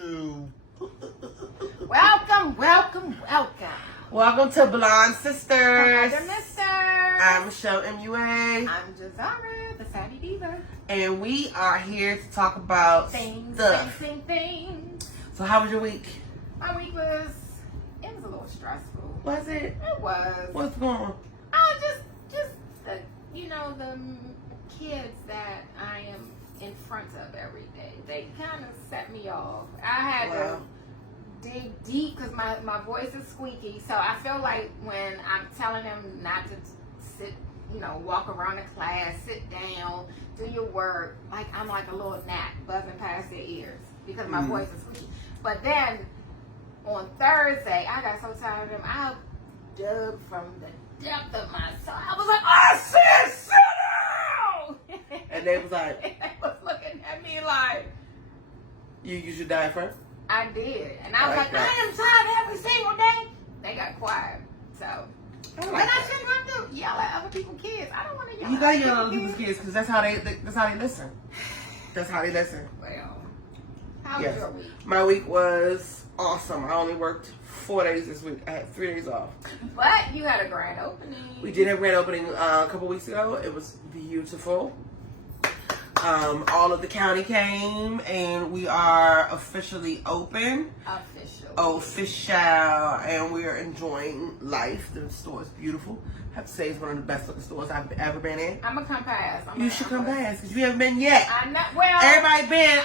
to. Welcome. Welcome to Blonde Sisters. I'm I'm Michelle MUA. I'm Jazara, the Savvy Diva. And we are here to talk about stuff. Things. So how was your week? My week was a little stressful. Was it? It was. What's going on? Just the kids that I am in front of every day. They kind of set me off. I had to dig deep because my voice is squeaky. So I feel like when I'm telling them not to sit, walk around the class, sit down, do your work, like I'm like a little gnat buzzing past their ears because my voice is squeaky. But then on Thursday, I got so tired of them. I dug from the depth of my soul. I was like, I said sit down! And they was like, they was looking at me like, you use your diaphragm? I did. And I was like, that. I am tired every single day. They got quiet. So, I but like I that. shouldn't have to yell at other people's kids. I don't want to yell You at gotta yell at other other people's kids because that's how they listen. That's how they listen. Well, how was Yes. your week? My week was awesome. I only worked 4 days this week. I had 3 days off. But you had a grand opening. We did have a grand opening a couple weeks ago. It was beautiful. All of the county came and we are officially open. Official. And we are enjoying life. The store is beautiful. I have to say it's one of the best looking stores I've ever been in. I'm going to come past. You should come past because you haven't been yet. I know. Well, Everybody been.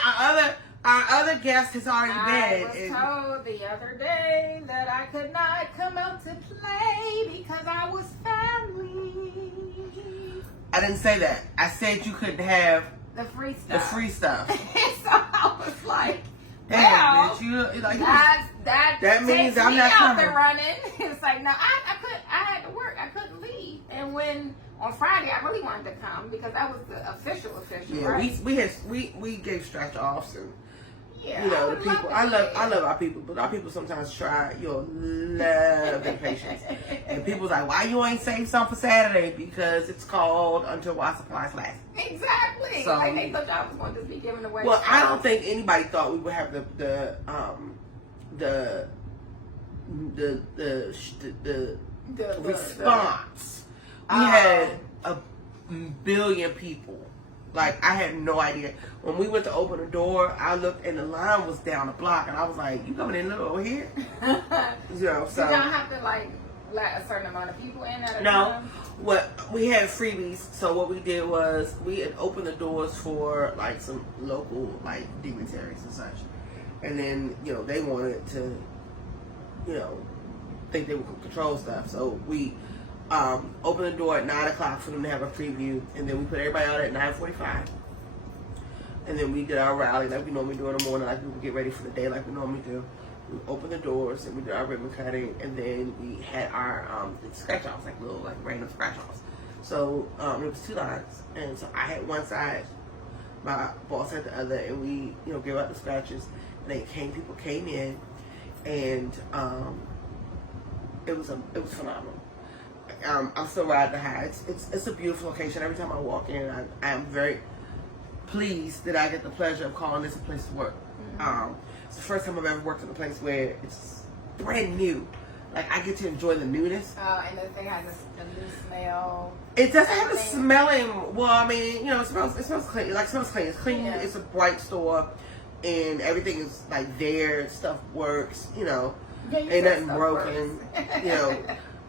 Our other guest has already I been. was told the other day that I could not come out to play because I was family. I didn't say that. I said you couldn't have The free stuff. the free stuff. So I was like, Damn, well, bitch, you like that means takes I'm me not out coming. there running. It's like, no, I had to work. I couldn't leave. And when on Friday I really wanted to come because that was the official, Yeah, right? we gave scratch offs and Yeah, the would people. love to I love our people, but our people sometimes try your love and patience. And people's like, why you ain't save some for Saturday? Because it's called Until While Supplies Last. Exactly. So, like they thought y'all was going to just be giving away. Well, stuff. I don't think anybody thought we would have the response. We had a billion people. Like, I had no idea. When we went to open the door, I looked and the line was down the block, and I was like, "You coming in over here?" So Did y'all have to like let a certain amount of people in at a no. time? What we had freebies, so what we did was we had opened the doors for like some local like dignitaries and such, and then they wanted to think they would control stuff, so we opened the door at 9 o'clock for them to have a preview, and then we put everybody out at 9:45, and then we did our rally like we normally do in the morning, like we would get ready for the day like we normally do. We opened the doors and we did our ribbon cutting, and then we had our scratch offs, like little random scratch offs. So it was 2 lines, and so I had one side, my boss had the other, and we gave out the scratches, and people came in, and it was phenomenal. I'm still riding the high. It's a beautiful location. Every time I walk in, I am very pleased that I get the pleasure of calling this a place to work. It's the first time I've ever worked in a place where it's brand new. Like, I get to enjoy the newness. Oh, and the thing has a new smell. It doesn't have a smelling. Well, I mean, it smells clean. Like, it smells clean. It's clean. Yeah. It's a bright store, and everything is like there. Stuff works. Yeah, ain't nothing broken.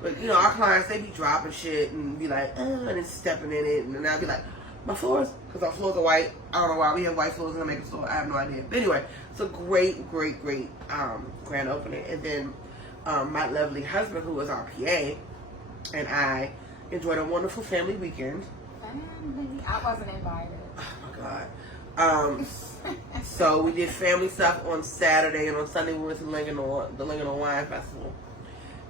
But our clients, they be dropping shit and be like, and then stepping in it, and then I'll be like, my floors, because our floors are white. I don't know why we have white floors in the makeup store. I have no idea. But anyway, it's a great grand opening. And then my lovely husband, who was our PA, and I enjoyed a wonderful family weekend. I wasn't invited. Oh my God. So we did family stuff on Saturday, and on Sunday we went to the Lincoln Wine Festival.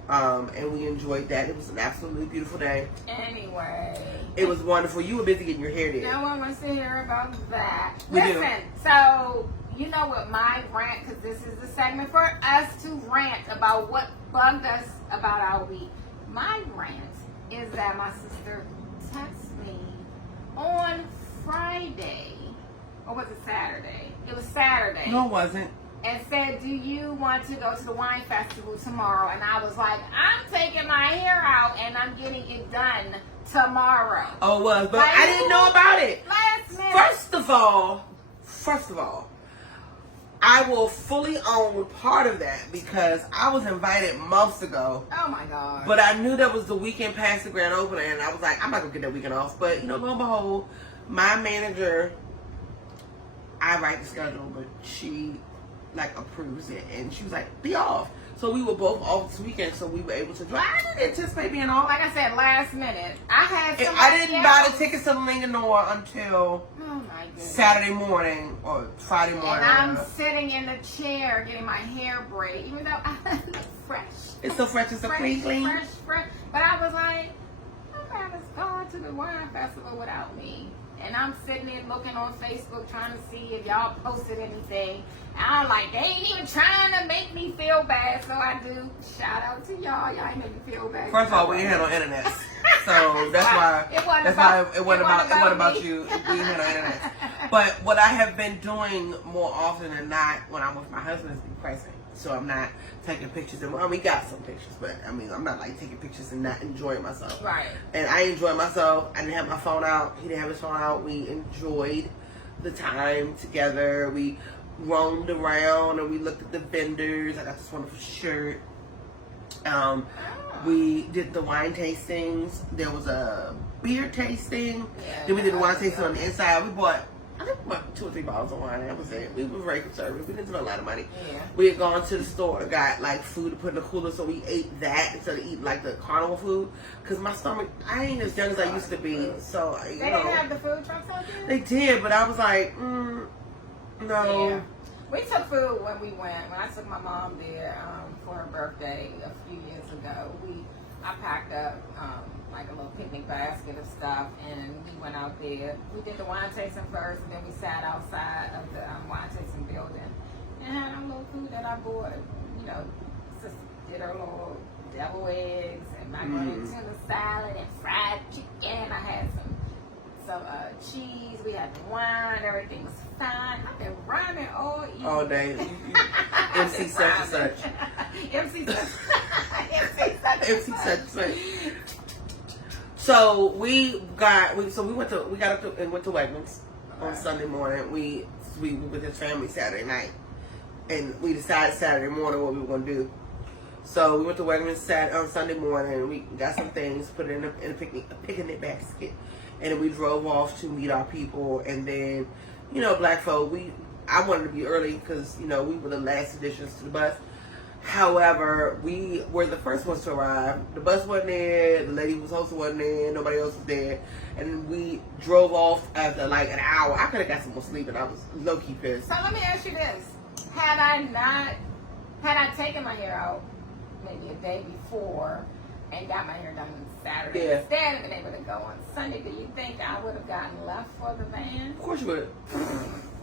And we enjoyed that. It was an absolutely beautiful day. Anyway. It was wonderful. You were busy getting your hair did. No one wants to hear about that. We Listen, do. so you know what my rant, because this is the segment for us to rant about what bugged us about our week. My rant is that my sister texted me on Friday, or was it Saturday? It was Saturday. No, it wasn't. and said, do you want to go to the wine festival tomorrow? And I was like, I'm taking my hair out and I'm getting it done tomorrow. Oh, it was, but Like, I didn't know about it. Last minute. First of all, I will fully own part of that because I was invited months ago. Oh my God. But I knew that was the weekend past the grand opening, and I was like, I'm not gonna get that weekend off. But you know, lo and behold, my manager, I write the schedule, but she like approves it, and she was like, be off. So we were both off this weekend, so we were able to drive. I didn't anticipate being off. Like I said, last minute. I didn't buy the tickets to Linganore until Saturday morning or Friday morning. And I'm sitting in the chair getting my hair braided, even though I look fresh. It's so fresh, it's so clean. Fresh. But I was like, nobody's going to the wine festival without me. And I'm sitting there looking on Facebook trying to see if y'all posted anything. And I'm like, they ain't even trying to make me feel bad. So I do shout out to y'all. Y'all ain't make me feel bad. First of all, we ain't had no internet. So that's why it wasn't about you. We ain't had no internet. But what I have been doing more often than not when I'm with my husband is be present. So I'm not taking pictures. And we got some pictures, but I mean, I'm not like taking pictures and not enjoying myself. Right. And I enjoyed myself. I didn't have my phone out. He didn't have his phone out. We enjoyed the time together. We roamed around and we looked at the vendors. I got this wonderful shirt. We did the wine tastings. There was a beer tasting. Then we did the wine tasting on the inside. We bought, I think we bought 2 or 3 bottles of wine. That was it. We were very conservative. We didn't spend a lot of money. Yeah. We had gone to the store and got like food to put in the cooler, so we ate that instead of eating like the carnival food. Cause my stomach, I ain't as young as I used to be. So they didn't have the food trucks out there? They did, but I was like, no. Yeah. We took food when we went. When I took my mom there for her birthday a few years ago, I packed up like a little picnic basket of stuff, and we went out there. We did the wine tasting first, and then we sat outside of the wine tasting building and had our little food that I bought. You know, just did our little devil eggs and macaroni and tuna salad and fried chicken. I had some cheese. We had the wine. Everything was fine. I've been rhyming all evening. All day. MC such and such. MC such and such. So we got up and went to Wegmans on Sunday morning. We were with his family Saturday night, and we decided Saturday morning what we were going to do. So we went to Wegmans on Sunday morning, and we got some things, put it in a picnic basket, and then we drove off to meet our people. And then, you know, black folk, I wanted to be early because, you know, we were the last additions to the bus. However, we were the first ones to arrive. The bus wasn't there, the lady who was hosting wasn't there, nobody else was there. And we drove off after like an hour. I could have got some more sleep, and I was low-key pissed. So let me ask you this. Had I taken my hair out maybe a day before and got my hair done on Saturday instead and been able to go on Sunday, do you think I would have gotten left for the van? Of course you would.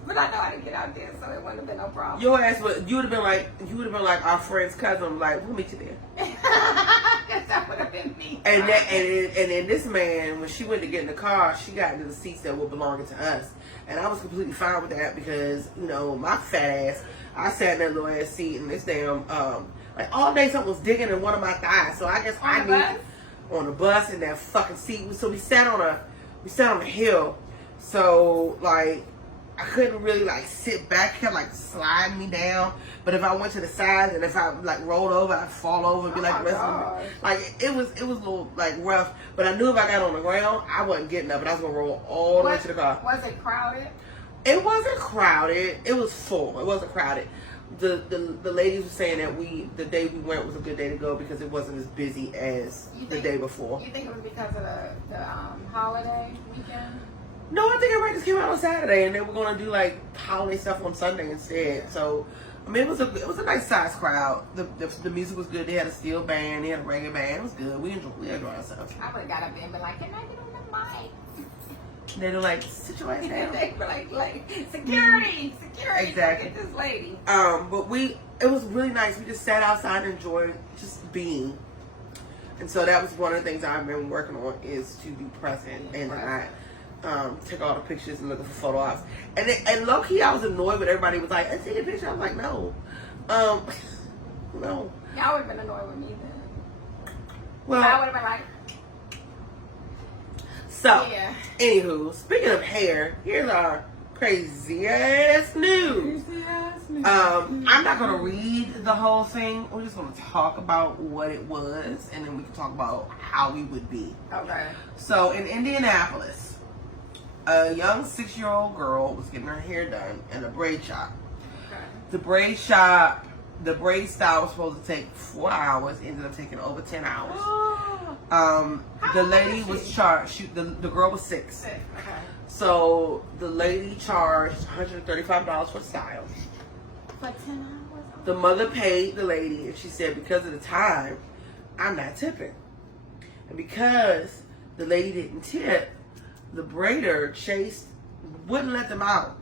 But I know how to get out there, so it wouldn't have been no problem. Your ass you would have been like our friend's cousin, like, we'll meet you there. That would have been me. And then this man, when she went to get in the car, she got into the seats that were belonging to us. And I was completely fine with that because, you know, my fat ass, I sat in that little ass seat, and this damn like all day something was digging in one of my thighs. So I guess on the bus in that fucking seat. So we sat on a hill. So like I couldn't really like sit back, kept like sliding me down. But if I went to the side and if I like rolled over, I'd fall over and be like the rest of me. Like it was a little like rough. But I knew if I got on the ground, I wasn't getting up, and I was gonna roll all the way to the car. Was it crowded? It wasn't crowded. It was full. It wasn't crowded. The ladies were saying that the day we went was a good day to go because it wasn't as busy as the day before. You think it was because of the holiday weekend? No, I think everybody just came out on Saturday, and they were going to do like holiday stuff on Sunday instead. So, I mean, it was a nice size crowd. The music was good. They had a steel band. They had a reggae band. It was good. We enjoyed ourselves. I would have got up there and been like, "Can I get on the mic?" They were like, "Sit your ass down." They were like security, exactly. Get this lady. But it was really nice. We just sat outside and enjoyed just being. And so that was one of the things I've been working on is to be present and not take all the pictures and looking for photo ops. And low key, I was annoyed when everybody was like, "Let's take a picture." I was like, "No, no." Y'all would have been annoyed with me then. Well, I would have been like. So, Yeah. Anywho, speaking of hair, here's our crazy ass news. I'm not gonna read the whole thing. We're just gonna talk about what it was, and then we can talk about how we would be. Okay. So in Indianapolis, a young 6-year-old girl was getting her hair done in a braid shop. Okay. The braid style was supposed to take 4 hours, ended up taking over 10 hours. The lady was charged. The girl was 6. Okay. So the lady charged $135 for style. For 10 hours? The mother paid the lady, and she said, because of the time, I'm not tipping. And because the lady didn't tip, the braider wouldn't let them out.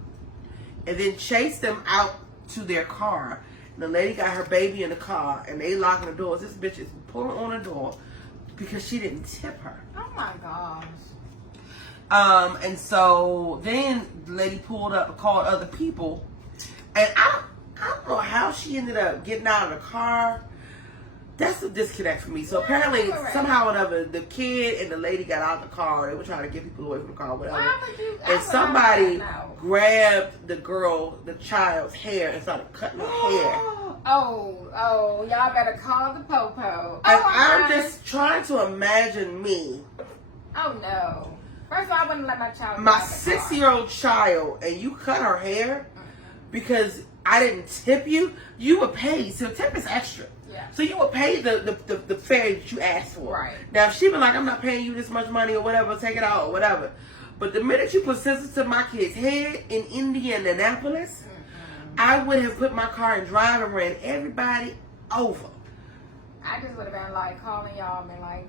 And then chased them out to their car. And the lady got her baby in the car, and they locking the doors. This bitch is pulling on the door because she didn't tip her. Oh my gosh. And so then the lady pulled up and called other people. And I don't know how she ended up getting out of the car. That's a disconnect for me. So apparently, somehow or another, the kid and the lady got out of the car. They were trying to get people away from the car, whatever. And somebody grabbed the child's hair and started cutting her hair. Oh, y'all better call the popo. And I'm just trying to imagine me. Oh no. First of all, I wouldn't let my child. My 6-year-old child, and you cut her hair because I didn't tip you. You were paid. So tip is extra. Yeah. So you were paid the fare that you asked for. Right. Now if she been like, I'm not paying you this much money or whatever, take it out or whatever. But the minute you put scissors to my kid's head in Indianapolis, I would have put my car in drive and ran everybody over. I just would have been like calling y'all and been like,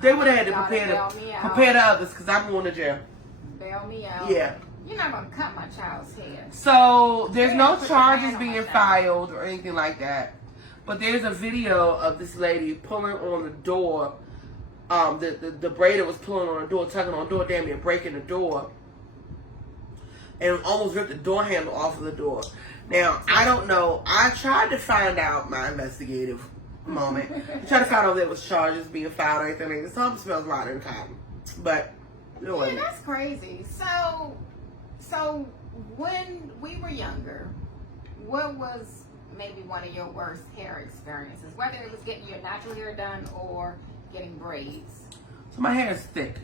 they would have had to prepare the others because I'm going to jail. Bail me out. Yeah. You're not gonna cut my child's hair. So there's no charges being filed or anything like that. But there's a video of this lady pulling on the door. The braider was pulling on the door, tugging on the door, damn near breaking the door, and almost ripped the door handle off of the door. Now, I don't know. I tried to find out my investigative moment. I tried to find out if there was charges being filed or anything like that. Something smells rotten and cotton. But, you know what? Yeah, that's crazy. So when we were younger, what was maybe one of your worst hair experiences? Whether it was getting your natural hair done or getting braids? So my hair is thick.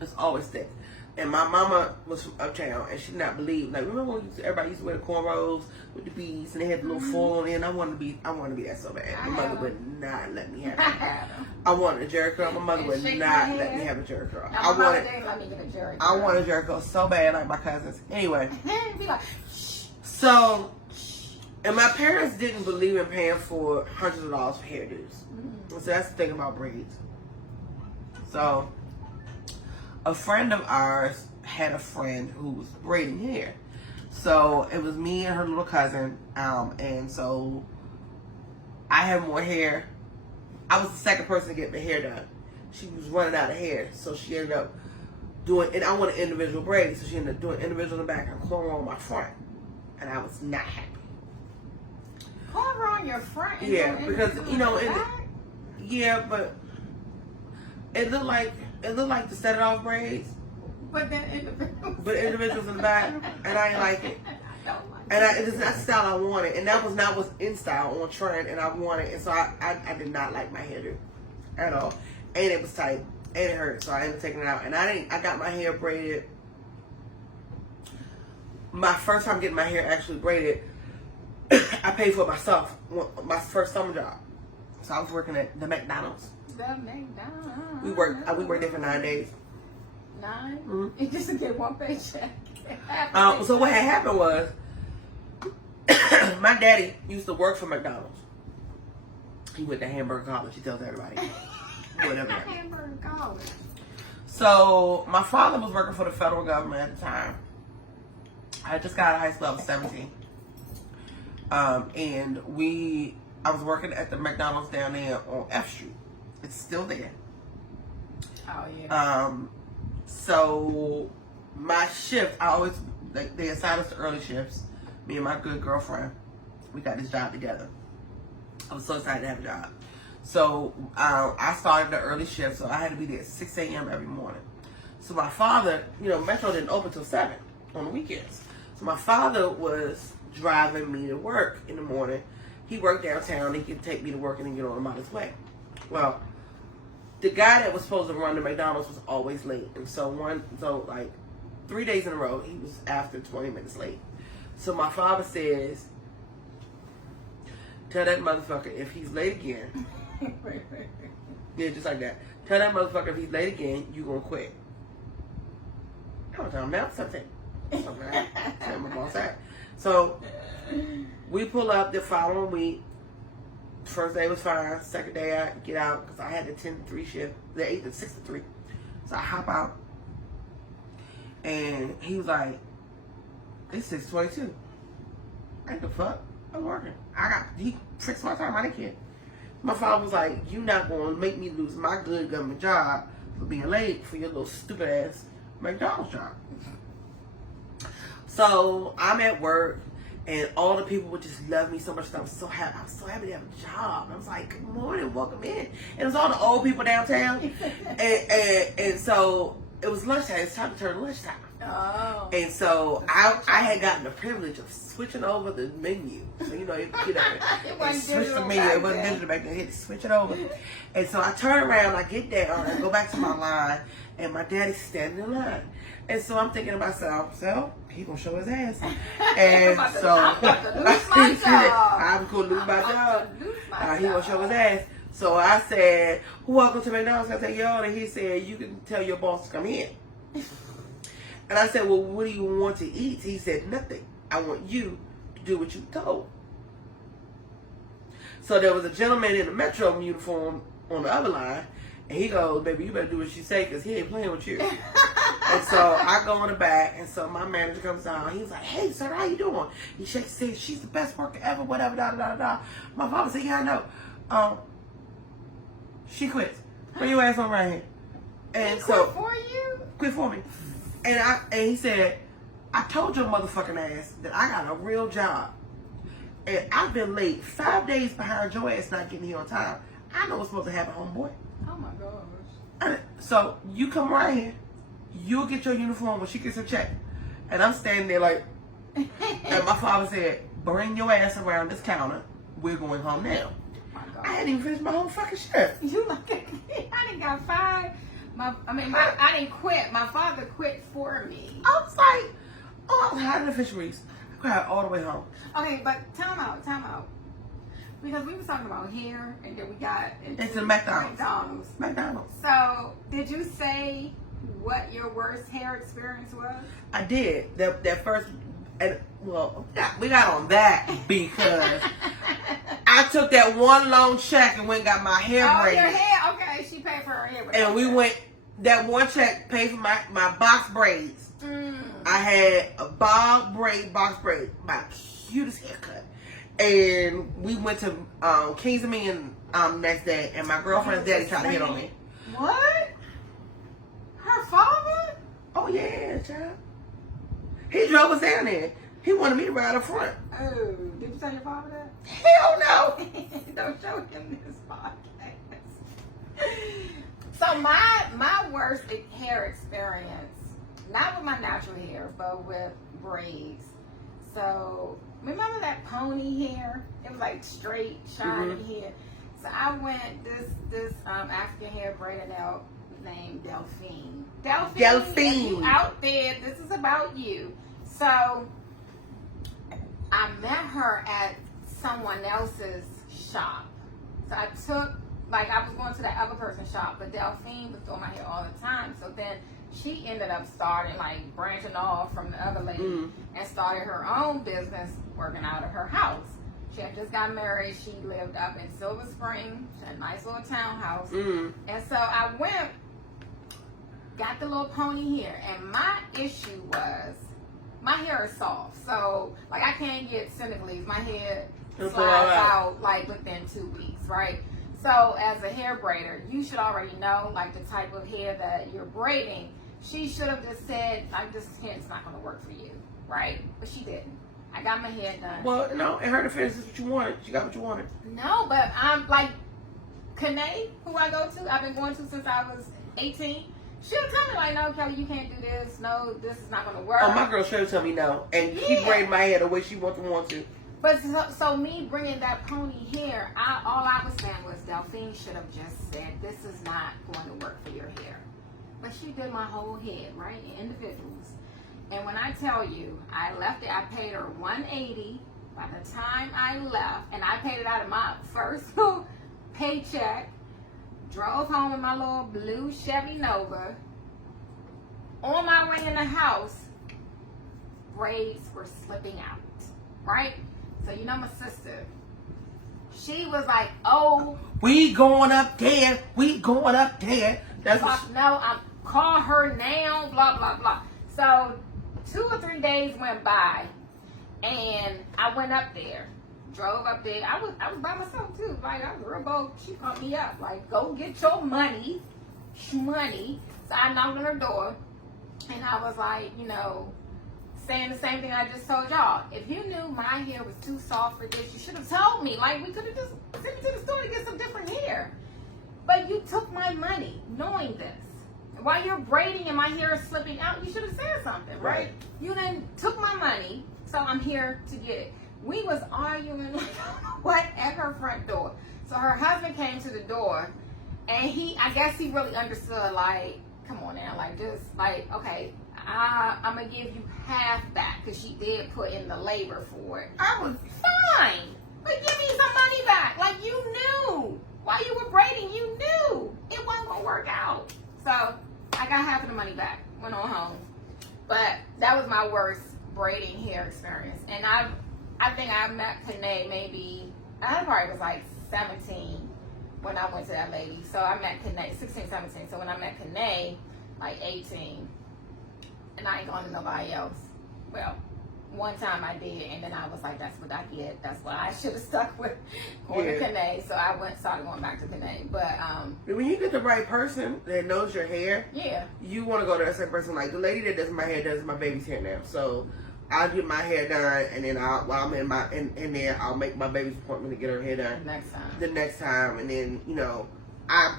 It's always thick. And my mama was from uptown, and she did not believe. Like, remember when everybody used to wear the cornrows with the beads, and they had the little foil on the end? I wanted to be that so bad. My mother would not let me have it. I wanted a jerry curl. My mother would not let me have a jerry curl. I wanted a jerry curl so bad, like my cousins. Anyway, be like, so, and my parents didn't believe in paying for hundreds of dollars for hairdos. So that's the thing about braids. So, a friend of ours had a friend who was braiding hair. So it was me and her little cousin. And so I had more hair. I was the second person to get my hair done. She was running out of hair. So she ended up doing, and I wanted individual braids. So she ended up doing individual in the back and cornrow on my front. And I was not happy. Cornrow on your front? Yeah, because, you know, yeah, but it looked like the set it off braids. But then individuals in the back, and I didn't like it. It's not the style I wanted, and that was not what's in style on trend, and I wanted, and so I did not like my hairdo at all, and it was tight, and it hurt, so I ended up taking it out, and I got my hair braided. My first time getting my hair actually braided, I paid for it myself. My first summer job, so I was working at the McDonald's. We worked there for 9 days. 9? Mm-hmm. You just get one paycheck. So what had happened was, my daddy used to work for McDonald's. He went to Hamburger College. He tells everybody. Whatever. Hamburger College. So my father was working for the federal government at the time. I just got out of high school. I was 17. And I was working at the McDonald's down there on F Street. It's still there. Oh, yeah. So my shift, I always, they assign us to early shifts. Me and my good girlfriend, we got this job together. I was so excited to have a job. So I started the early shift, so I had to be there at 6 a.m. every morning. So my father, Metro didn't open till 7 on the weekends. So my father was driving me to work in the morning. He worked downtown. He could take me to work and then get on him out his way. Well, the guy that was supposed to run the McDonald's was always late. And so like 3 days in a row, he was after 20 minutes late. So my father says, tell that motherfucker if he's late again. Yeah, just like that. Tell that motherfucker if he's late again, you gonna quit. I was telling him something. Tell my boss that. So we pull up the following week. First day was fine. Second day I get out because I had the 10 to 3 shift, the 8 to 6 to 3. So I hop out, and he was like, "It's 6:22. Ain't the fuck? I'm working. He fixed my time. I didn't care." My father was like, "You not gonna make me lose my good government job for being late for your little stupid ass McDonald's job." So I'm at work, and all the people would just love me so much. I was so happy. I was so happy to have a job. And I was like, "Good morning, welcome in." And it was all the old people downtown, and so it was lunchtime. It's time to turn to lunchtime. Oh. And so I had gotten the privilege of switching over the menu. So you get up and switch the menu. It wasn't digital back then. You had to switch it over. And so I turn around, I get down, I go back to my line, and my daddy's standing in line. And so I'm thinking to myself, so he gonna show his ass. And so I'm gonna lose my job. He gonna show his ass. So I said, "Welcome to McDonald's." I said, "Yo," and he said, "You can tell your boss to come in." And I said, "Well, what do you want to eat?" He said, "Nothing. I want you to do what you told." So there was a gentleman in a Metro uniform on the other line, and he goes, "Baby, you better do what she say, because he ain't playing with you." And so I go in the back, and so my manager comes down. He's like, "Hey, sir, how you doing?" He shakes, says, "She's the best worker ever, whatever, da da da da." My father said, "Yeah, I know. She quits. Bring your ass on right here." And he so quit for you? Quit for me. And he said, "I told your motherfucking ass that I got a real job. And I've been late 5 days behind your ass not getting here on time. I know what's supposed to happen, homeboy. Oh my gosh." So you come right here. You'll get your uniform when she gets her check." And I'm standing there like, and my father said, "Bring your ass around this counter. We're going home now." I hadn't even finished my whole fucking shift. You like, I didn't got fired. I didn't quit. My father quit for me. I was like, I was hiding the fisheries. I cried all the way home. Okay, but time out. Because we was talking about hair, and then we got into McDonald's. So, did you say what your worst hair experience was? I did. That first, and well, we got on that because I took that one long check and went and got my hair braided. Your hair? Okay, she paid for her hair. And we went, that one check paid for my box braids. I had a box braid, my cutest haircut. And we went to Kings of Men next day, and my girlfriend's daddy tried to hit on me. What? Her father? Oh yeah, child. He drove us down there. He wanted me to ride up front. Oh, did you tell your father that? Hell no. Don't show him this podcast. So my worst hair experience, not with my natural hair, but with braids. So remember that pony hair? It was like straight, shiny hair. So I went this African hair braided out named Delphine. Delphine, you out there, this is about you. So I met her at someone else's shop. So I was going to that other person's shop, but Delphine was doing my hair all the time. So then she ended up branching off from the other lady and started her own business working out of her house. She had just got married. She lived up in Silver Spring. She had a nice little townhouse. And so I went, got the little pony hair, and my issue was my hair is soft. So I can't get cynically. My hair slides out within 2 weeks, right? So as a hair braider, you should already know the type of hair that you're braiding. She should have just said, like, this hair's not going to work for you, right? But she didn't. I got my hair done. Well, no, in her defense, this is what you wanted. She got what you wanted. No, but I'm like, Kanae, who I go to, I've been going to since I was 18. She'll tell me, like, no, Kelly, you can't do this. No, this is not going to work. Oh, my girl should tell me no. And keep braiding my hair the way she want to. But so me bringing that pony hair, all I was saying was Delphine should have just said, this is not going to work for your hair. But she did my whole head, right, in individuals. And when I tell you, I left it, I paid her $180 by the time I left, and I paid it out of my first paycheck, drove home in my little blue Chevy Nova. On my way in the house, braids were slipping out, right? So you know my sister, she was like, oh. We going up there. We going up there. That's what no, I'm call her now, blah, blah, blah. So 2 or 3 days went by, and I went up there, drove up there. I was by myself too. Like, I was real bold. She called me up, like, go get your money. So I knocked on her door, and I was like, you know, saying the same thing I just told y'all. If you knew my hair was too soft for this, you should have told me. Like, we could have just sent me to the store to get some different hair. But you took my money knowing this. While you're braiding and my hair is slipping out, you should have said something, right? You then took my money, so I'm here to get it. We was arguing like what at her front door. So her husband came to the door, and I guess he really understood, like, come on now, like, just, like, okay, I'm going to give you half back, because she did put in the labor for it. I was fine. But give me some money back. Like, you knew. While you were braiding, you knew it wasn't going to work out. So I got half of the money back. Went on home. But that was my worst braiding hair experience. And I think I met Kanae maybe, I probably was like 17 when I went to that lady. So I met Kanae, 16, 17. So when I met Kanae, like 18. And I ain't going to nobody else. Well, one time I did, and then I was like, that's what I get. That's why I should have stuck with going to Kanae. So I started going back to Kanae. But when you get the right person that knows your hair, you want to go to that same person. Like the lady that does my hair does my baby's hair now. So I'll get my hair done, and then while I'm in there, I'll make my baby's appointment to get her hair done the next time, and then I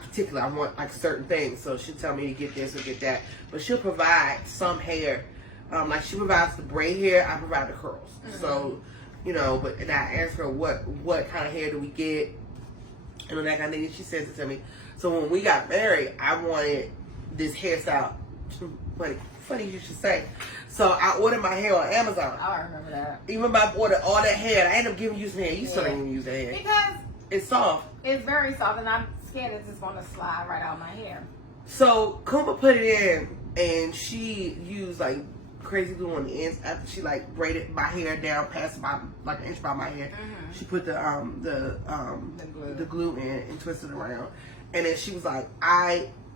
want like certain things, so she'll tell me to get this or get that, but she'll provide some hair. Like she provides the braid hair, I provide the curls. Mm-hmm. So, and I asked her what kind of hair do we get, and all that kind of thing. And she says it to me. So when we got married, I wanted this hairstyle. Funny you should say. So I ordered my hair on Amazon. I remember that. Even by ordered all that hair, I ended up giving you some hair. You still ain't even use that hair because it's soft. It's very soft, and I'm scared it's just gonna slide right out my hair. So Kuma put it in, and she used like crazy glue on the ends after she like braided my hair down past about like an inch by my hair. Mm-hmm. She put the glue in and twisted it around, and then she was like,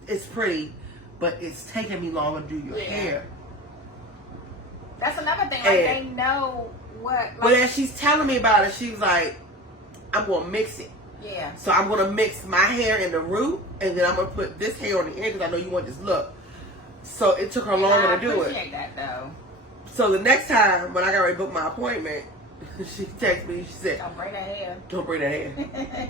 it's pretty, but it's taking me longer to do your hair. That's another thing. Like they know what. Like, but as she's telling me about it, she was like, I'm gonna mix it. Yeah. So I'm gonna mix my hair in the root, and then I'm gonna put this hair on the end because I know you want this look. So it took her longer to do it. I appreciate that though. So the next time when I got ready to book my appointment, she texted me. She said, "Don't bring that hair. Don't bring that hair.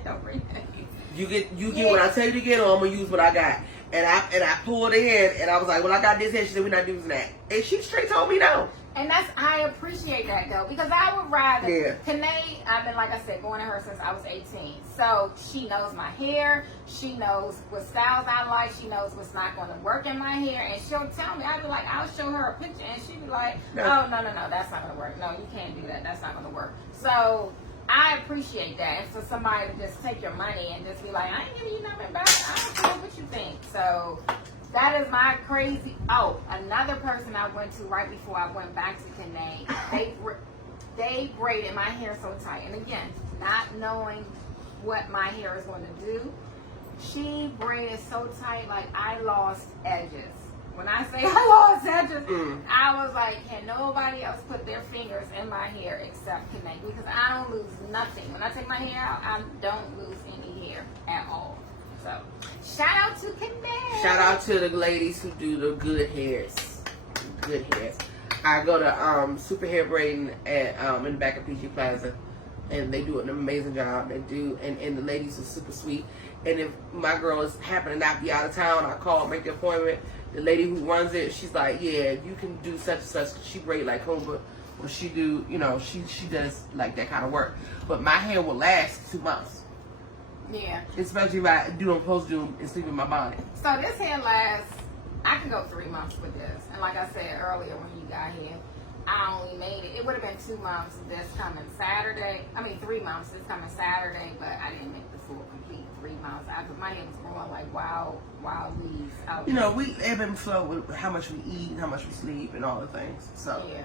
Don't bring that hair. You get what I tell you to get, or I'm gonna use what I got." And I pulled in, and I was like, "Well, I got this hair." She said, "We're not using that," and she straight told me no. And I appreciate that though, because I would rather Kanae, I've been, like I said, going to her since I was 18. So she knows my hair, she knows what styles I like, she knows what's not going to work in my hair, and she'll tell me. I'll be like, I'll show her a picture, and she'll be like, oh, no, that's not going to work. No, you can't do that. That's not going to work. So I appreciate that. And for somebody to just take your money and just be like, I ain't giving you nothing back. I don't care what you think. So that is my crazy. Oh, another person I went to right before I went back to Kanae, they braided my hair so tight. And again, not knowing what my hair is going to do, she braided so tight, like I lost edges. When I say I lost edges, I was like, can nobody else put their fingers in my hair except Kanae? Because I don't lose nothing. When I take my hair out, I don't lose any hair at all. So, shout out to Kanae. Shout out to the ladies who do the good hairs. Good hairs. I go to Super Hair Braiding at in the back of PG Plaza, and they do an amazing job. They do, and the ladies are super sweet. And if my girl is happen to not be out of town, I call, make the appointment. The lady who runs it, she's like, yeah, you can do such and such. She braid like Humba, or she do, you know, she does like that kind of work. But my hair will last 2 months. Yeah. Especially if I do what I'm supposed to do and sleep in my bonnet. So this hair lasts, I can go 3 months with this. And like I said earlier when you got here, I only made it. It would have been 2 months this coming Saturday. 3 months this coming Saturday, but I didn't make the full complete 3 months. My hair was growing like wild leaves out. You know, we ebb and flow with how much we eat and how much we sleep and all the things. So yeah.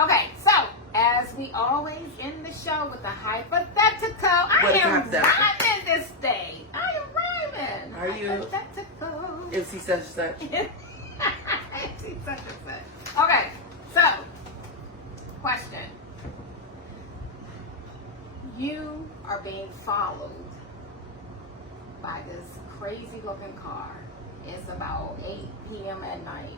Okay, so as we always end the show with a hypothetical, I am rhyming this day. I am rhyming. Are you? Hypothetical. MC such and such. MC such and such. Okay, so question: you are being followed by this crazy looking car. It's about 8 p.m. at night.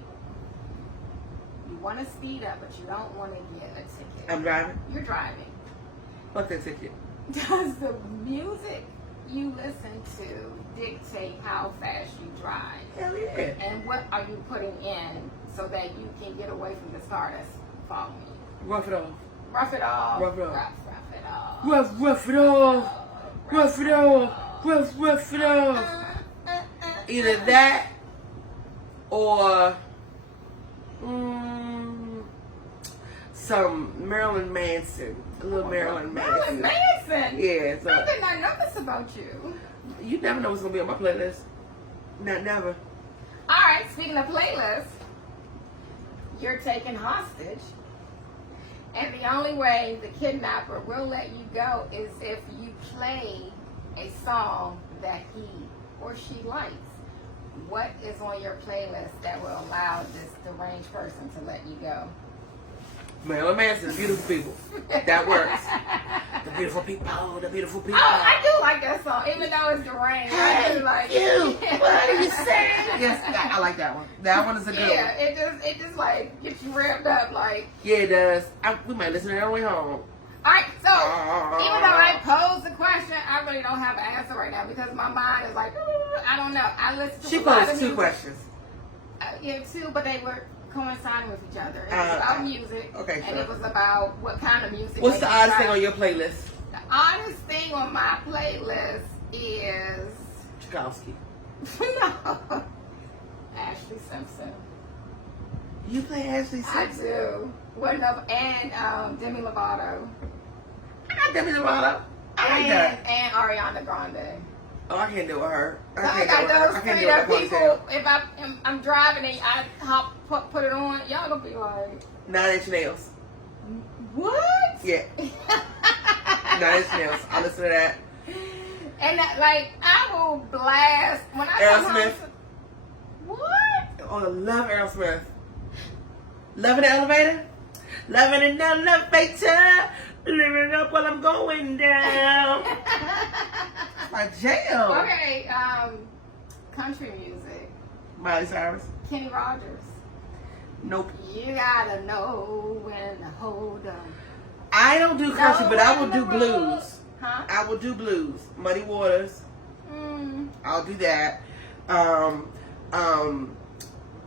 You want to speed up, but you don't want to get a ticket. I'm driving. You're driving. Fuck that ticket. Does the music you listen to dictate how fast you drive? Hell yeah. And what are you putting in so that you can get away from this car that's following you? Rough it off. Rough it off. Rough it off. Rough it off. Rough it off. Rough it off. Rough it off. Either that or some Marilyn Manson. A little Marilyn Manson. Marilyn Manson? Yeah. So I did not know this about you. You never know what's going to be on my playlist. Not never. Alright, speaking of playlists, you're taken hostage. And the only way the kidnapper will let you go is if you play a song that he or she likes. What is on your playlist that will allow this deranged person to let you go? Marilyn Manson, the beautiful people. That works. The beautiful people, the beautiful people. Oh, I do like that song, even though it's deranged. I do like you. What are you saying? Yes, I like that one. That one is a good one. Yeah, it just like gets you revved up, like. Yeah, it does. We might listen to it on the way home. Alright, so even though I posed the question, I really don't have an answer right now because my mind is like, I don't know. I listen to She a lot of posed 2 music. questions. Yeah, 2, but they were coinciding with each other. It was about music, okay, and sure. it was about what kind of music. What's the oddest thing on your playlist? The oddest thing on my playlist is Tchaikovsky. no, Ashley Simpson. You play Ashley I Simpson? do. And Demi Lovato. I got Demi Lovato. I like that. And Ariana Grande. Oh, I can't do it with her. I got those 3 that people. If I'm driving and I put it on, y'all gonna be like, 9 Inch Nails. what? Yeah. 9 Inch Nails. I listen to that. And I will blast when I come home. Aerosmith. What? Oh, I love Aerosmith. Loving the elevator. Loving in the elevator. Living up while I'm going down. My jam. Okay, country music. Miley Cyrus. Kenny Rogers. Nope. You gotta know when to hold them. I don't do country, but I will do Road. blues. Huh? I will do blues. Muddy Waters. I'll do that.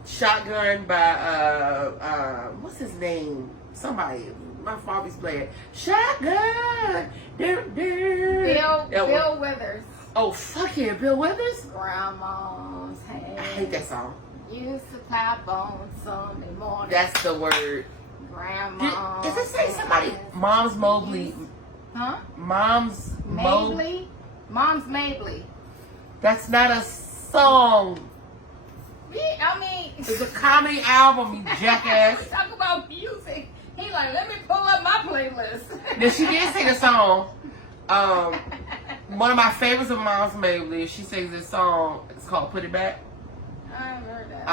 Shotgun by what's his name? Somebody. My father's playing Shotgun. Bill Withers. Oh fuck yeah, Bill Withers. Grandma's hand. I hate that song. Used to clap on Sunday morning. That's the word. Grandma. Does it say somebody? Mom's Mobley. Huh? Mom's Mabley? Mom's Mabley. That's not a song. Yeah, I mean, It's a comedy album, you jackass. we talk about music. He like, let me pull up my playlist. Now she did sing a song. One of my favorites of Mom's Mabley. She sings this song. It's called "Put It Back." I heard that.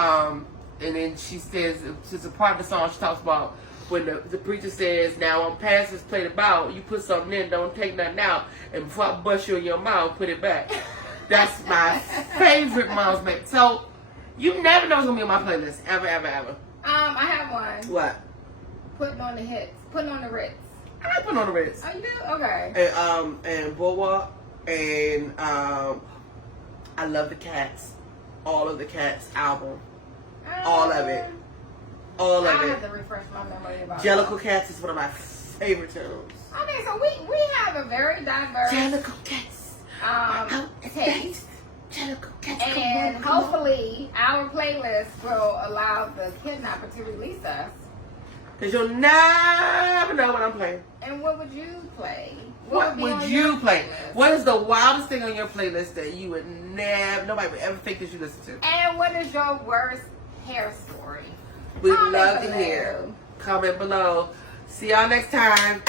And then she says, it's a part of the song. She talks about when the preacher says, "Now when pastors play the bow, you put something in, don't take nothing out, and before I bust you in your mouth, put it back." That's my favorite Mom's Mabley. So You never know what's gonna be on my playlist. Ever, ever, ever. I have one. What? Putting on the hits. Putting on the Ritz. I like putting on the Ritz. Oh, you do? Okay. And Boardwalk, and I love the Cats. All of the Cats album. All of it. All of I it. have to refresh my memory about Jellicle Cats is one of my favorite tunes. Okay, so we have a very diverse Jellicle Cats. taste. Jellicle Cats. And hopefully our playlist will allow the kidnapper to release us. Because you'll never know what I'm playing. And what would you play? What would you play? What is the wildest thing on your playlist that you would nobody would ever think that you listen to? And what is your worst hair story? We'd love to hear. Comment below. See y'all next time.